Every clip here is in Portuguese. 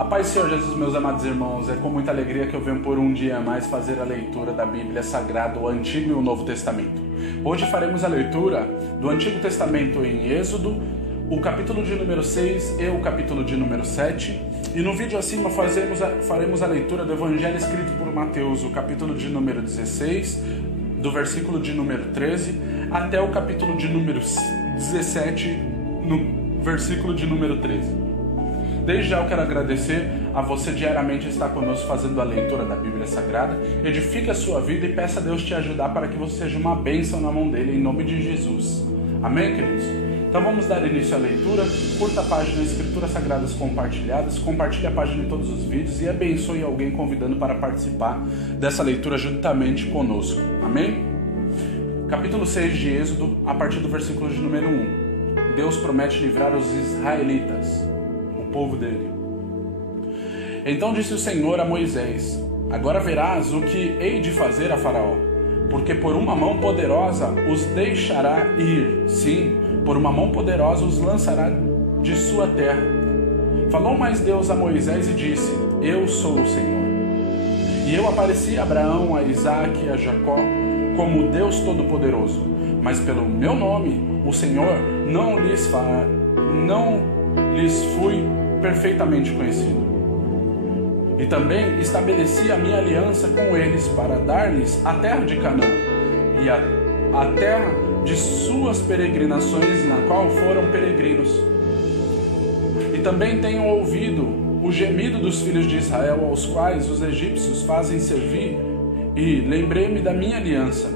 A paz do Senhor Jesus, meus amados irmãos, é com muita alegria que eu venho por um dia a mais fazer a leitura da Bíblia Sagrada, o Antigo e o Novo Testamento. Hoje faremos a leitura do Antigo Testamento em Êxodo, o capítulo de número 6 e o capítulo de número 7. E no vídeo acima faremos a leitura do Evangelho escrito por Mateus, o capítulo de número 16, do versículo de número 13, até o capítulo de número 17, no versículo de número 13. Desde já eu quero agradecer a você diariamente estar conosco fazendo a leitura da Bíblia Sagrada. Edifique a sua vida e peça a Deus te ajudar para que você seja uma bênção na mão dele, em nome de Jesus. Amém, queridos? Então vamos dar início à leitura. Curta a página Escrituras Sagradas Compartilhadas, compartilhe a página em todos os vídeos e abençoe alguém convidando para participar dessa leitura juntamente conosco. Amém? Capítulo 6 de Êxodo, a partir do versículo de número 1. Deus promete livrar os israelitas, povo dele. Então disse o Senhor a Moisés: agora verás o que hei de fazer a Faraó, porque por uma mão poderosa os deixará ir, sim, por uma mão poderosa os lançará de sua terra. Falou mais Deus a Moisés e disse: eu sou o Senhor. E eu apareci a Abraão, a Isaque e a Jacó como Deus Todo-Poderoso, mas pelo meu nome o Senhor não lhes fui perfeitamente conhecido. E também estabeleci a minha aliança com eles para dar-lhes a terra de Canaã e a terra de suas peregrinações, na qual foram peregrinos. E também tenho ouvido o gemido dos filhos de Israel, aos quais os egípcios fazem servir, e lembrei-me da minha aliança.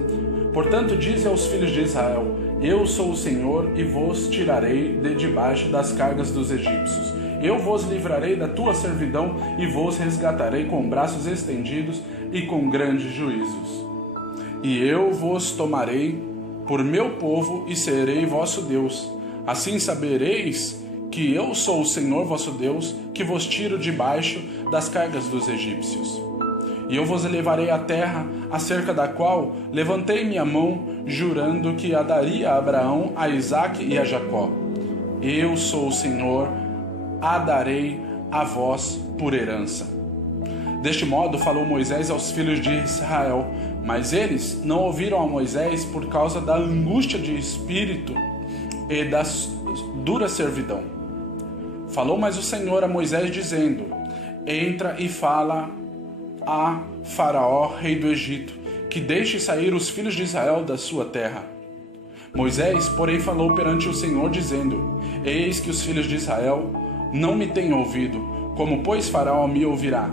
Portanto, dize aos filhos de Israel: eu sou o Senhor e vos tirarei de debaixo das cargas dos egípcios. Eu vos livrarei da tua servidão e vos resgatarei com braços estendidos e com grandes juízos. E eu vos tomarei por meu povo e serei vosso Deus. Assim sabereis que eu sou o Senhor vosso Deus, que vos tiro debaixo das cargas dos egípcios. E eu vos levarei à terra, acerca da qual levantei minha mão, jurando que a daria a Abraão, a Isaque e a Jacó. Eu sou o Senhor, a darei a vós por herança. Deste modo falou Moisés aos filhos de Israel, mas eles não ouviram a Moisés por causa da angústia de espírito e da dura servidão. Falou mais o Senhor a Moisés dizendo: entra e fala a Faraó, rei do Egito, que deixe sair os filhos de Israel da sua terra. Moisés, porém, falou perante o Senhor, dizendo: eis que os filhos de Israel não me têm ouvido, como pois Faraó me ouvirá?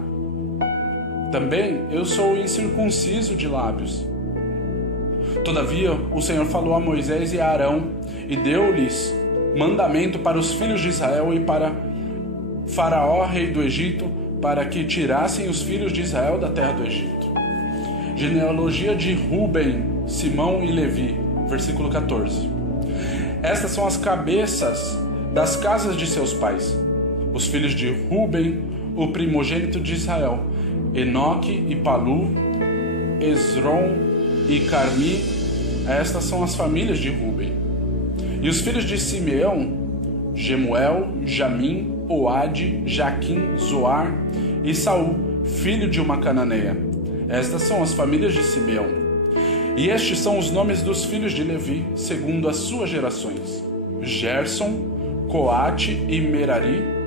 Também eu sou incircunciso de lábios. Todavia o Senhor falou a Moisés e a Arão, e deu-lhes mandamento para os filhos de Israel e para Faraó, rei do Egito, para que tirassem os filhos de Israel da terra do Egito. Genealogia de Ruben, Simão e Levi, versículo 14. Estas são as cabeças das casas de seus pais. Os filhos de Ruben, o primogênito de Israel: Enoque e Palu, Esrom e Carmi. Estas são as famílias de Ruben. E os filhos de Simeão: Gemuel, Jamim, Oade, Jaquim, Zoar e Saul, filho de uma cananeia. Estas são as famílias de Simeão. E estes são os nomes dos filhos de Levi, segundo as suas gerações: Gerson, Coate e Merari.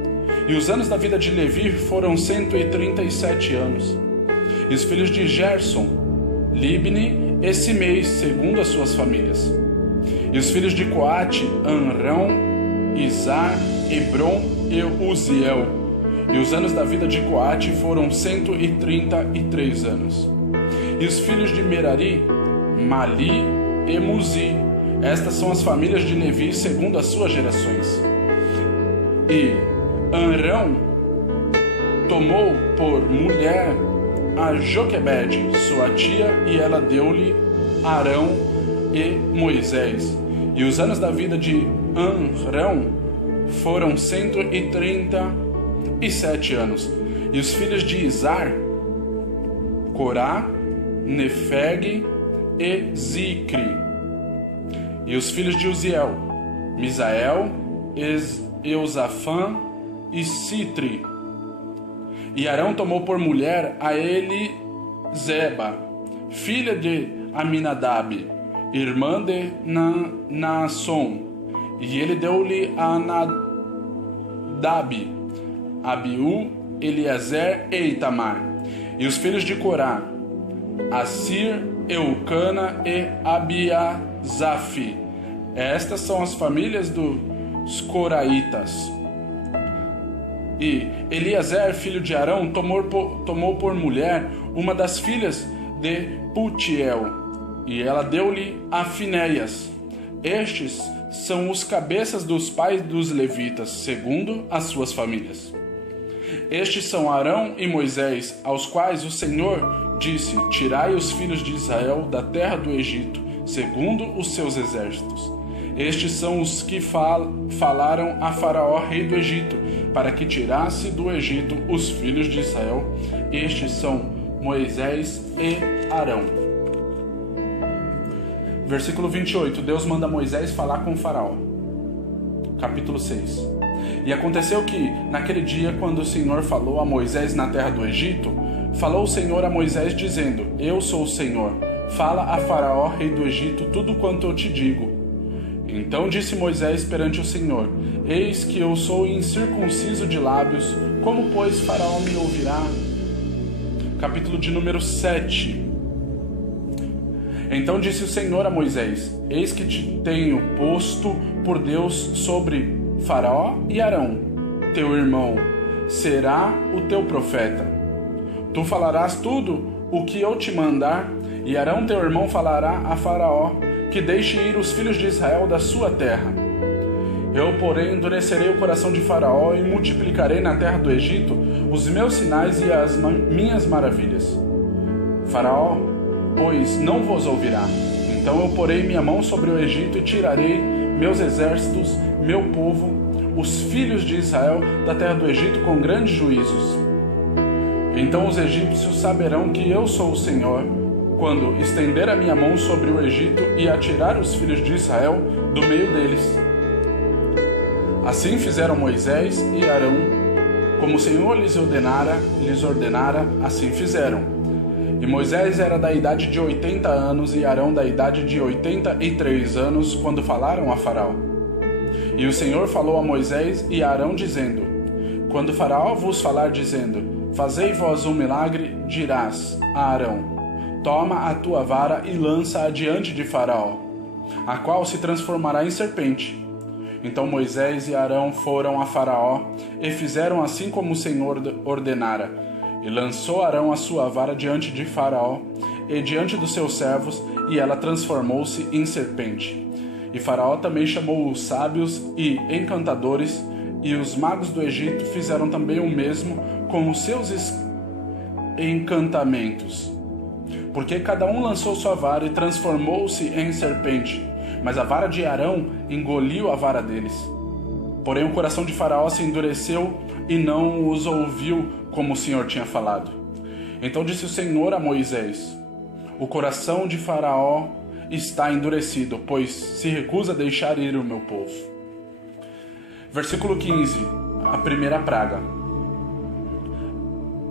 E os anos da vida de Levi foram 137 anos. E os filhos de Gerson: Libni e Simei, segundo as suas famílias. E os filhos de Coate: Amrão, Izar, Hebron e Uziel. E os anos da vida de Coate foram 133 anos. E os filhos de Merari: Mali e Muzi. Estas são as famílias de Levi segundo as suas gerações. E Amrão tomou por mulher a Joquebede, sua tia, e ela deu-lhe Arão e Moisés. E os anos da vida de Amrão foram 137 anos. E os filhos de Izar: Corá, Nefeg e Zicri. E os filhos de Uziel: Misael, Eusafã e Citri. E Arão tomou por mulher a Eliseba, filha de Aminadab, irmã de Naasson, e ele deu-lhe a Nadab, Abiú, Eliezer e Itamar. E os filhos de Corá, Assir, Eucana e Abiasaf. Estas são as famílias dos coraitas. E Eliezer, filho de Arão, tomou por mulher uma das filhas de Putiel, e ela deu-lhe a Finéias. Estes são os cabeças dos pais dos levitas, segundo as suas famílias. Estes são Arão e Moisés, aos quais o Senhor disse: tirai os filhos de Israel da terra do Egito, segundo os seus exércitos. Estes são os que falaram a Faraó, rei do Egito, para que tirasse do Egito os filhos de Israel. Estes são Moisés e Arão. Versículo 28. Deus manda Moisés falar com o Faraó. Capítulo 6. E aconteceu que, naquele dia, quando o Senhor falou a Moisés na terra do Egito, falou o Senhor a Moisés, dizendo: Eu sou o Senhor. Fala a Faraó, rei do Egito, tudo quanto eu te digo. Então disse Moisés perante o Senhor: Eis que eu sou incircunciso de lábios, como, pois, Faraó me ouvirá? Capítulo de número 7. Então disse o Senhor a Moisés: Eis que te tenho posto por Deus sobre Faraó, e Arão, teu irmão, será o teu profeta. Tu falarás tudo o que eu te mandar, e Arão, teu irmão, falará a Faraó que deixe ir os filhos de Israel da sua terra. Eu, porém, endurecerei o coração de Faraó e multiplicarei na terra do Egito os meus sinais e as minhas maravilhas. Faraó, pois, não vos ouvirá. Então eu porei minha mão sobre o Egito e tirarei meus exércitos, meu povo, os filhos de Israel da terra do Egito com grandes juízos. Então os egípcios saberão que eu sou o Senhor, quando estender a minha mão sobre o Egito e atirar os filhos de Israel do meio deles. Assim fizeram Moisés e Arão, como o Senhor lhes ordenara, assim fizeram. E Moisés era da idade de 80 anos e Arão da idade de 83 anos, quando falaram a Faraó. E o Senhor falou a Moisés e a Arão, dizendo: Quando Faraó vos falar, dizendo: Fazei vós um milagre, dirás a Arão: Toma a tua vara e lança-a diante de Faraó, a qual se transformará em serpente. Então Moisés e Arão foram a Faraó e fizeram assim como o Senhor ordenara. E lançou Arão a sua vara diante de Faraó e diante dos seus servos, e ela transformou-se em serpente. E Faraó também chamou os sábios e encantadores, e os magos do Egito fizeram também o mesmo com os seus encantamentos. Porque cada um lançou sua vara e transformou-se em serpente, mas a vara de Arão engoliu a vara deles. Porém o coração de Faraó se endureceu e não os ouviu como o Senhor tinha falado. Então disse o Senhor a Moisés: O coração de Faraó está endurecido, pois se recusa a deixar ir o meu povo. Versículo 15. A primeira praga.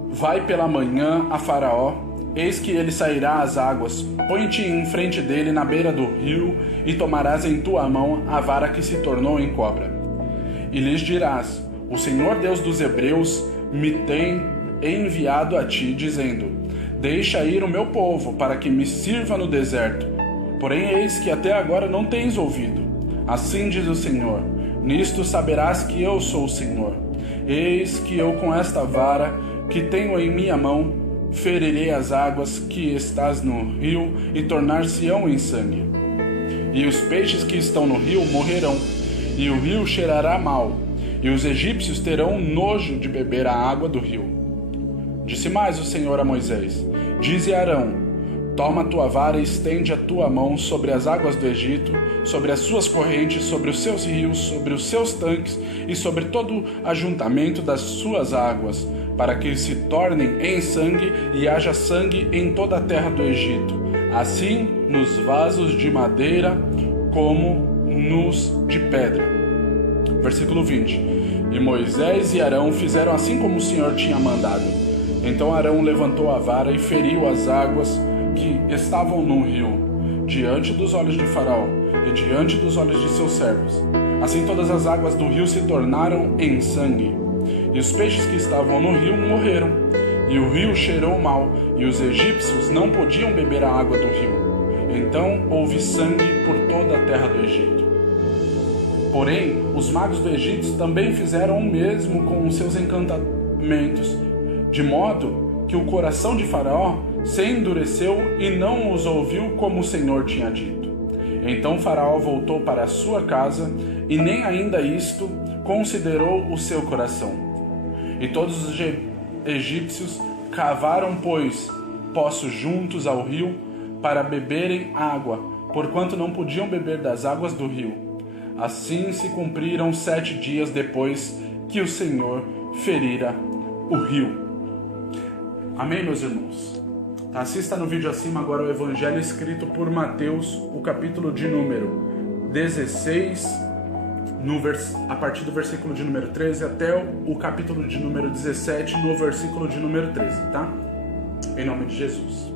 Vai pela manhã a Faraó, eis que ele sairá às águas. Põe-te em frente dele na beira do rio, e tomarás em tua mão a vara que se tornou em cobra. E lhes dirás: O Senhor Deus dos Hebreus me tem enviado a ti, dizendo: Deixa ir o meu povo, para que me sirva no deserto. Porém eis que até agora não tens ouvido. Assim diz o Senhor: Nisto saberás que eu sou o Senhor. Eis que eu com esta vara que tenho em minha mão ferirei as águas que estás no rio e tornar-se-ão em sangue. E os peixes que estão no rio morrerão, e o rio cheirará mal, e os egípcios terão nojo de beber a água do rio. Disse mais o Senhor a Moisés: Dize a Arão: Toma a tua vara e estende a tua mão sobre as águas do Egito, sobre as suas correntes, sobre os seus rios, sobre os seus tanques e sobre todo o ajuntamento das suas águas, para que se tornem em sangue e haja sangue em toda a terra do Egito, assim nos vasos de madeira como nos de pedra. Versículo 20. E Moisés e Arão fizeram assim como o Senhor tinha mandado. Então Arão levantou a vara e feriu as águas que estavam no rio, diante dos olhos de Faraó e diante dos olhos de seus servos. Assim todas as águas do rio se tornaram em sangue, e os peixes que estavam no rio morreram, e o rio cheirou mal, e os egípcios não podiam beber a água do rio. Então houve sangue por toda a terra do Egito. Porém, os magos do Egito também fizeram o mesmo com os seus encantamentos, de modo que o coração de Faraó se endureceu e não os ouviu como o Senhor tinha dito. Então Faraó voltou para a sua casa e nem ainda isto considerou o seu coração. E todos os egípcios cavaram, pois, poços juntos ao rio para beberem água, porquanto não podiam beber das águas do rio. Assim se cumpriram 7 dias depois que o Senhor ferira o rio. Amém, meus irmãos? Assista no vídeo acima agora o Evangelho escrito por Mateus, o capítulo de número 16, a partir do versículo de número 13 até o capítulo de número 17, no versículo de número 13, tá? Em nome de Jesus.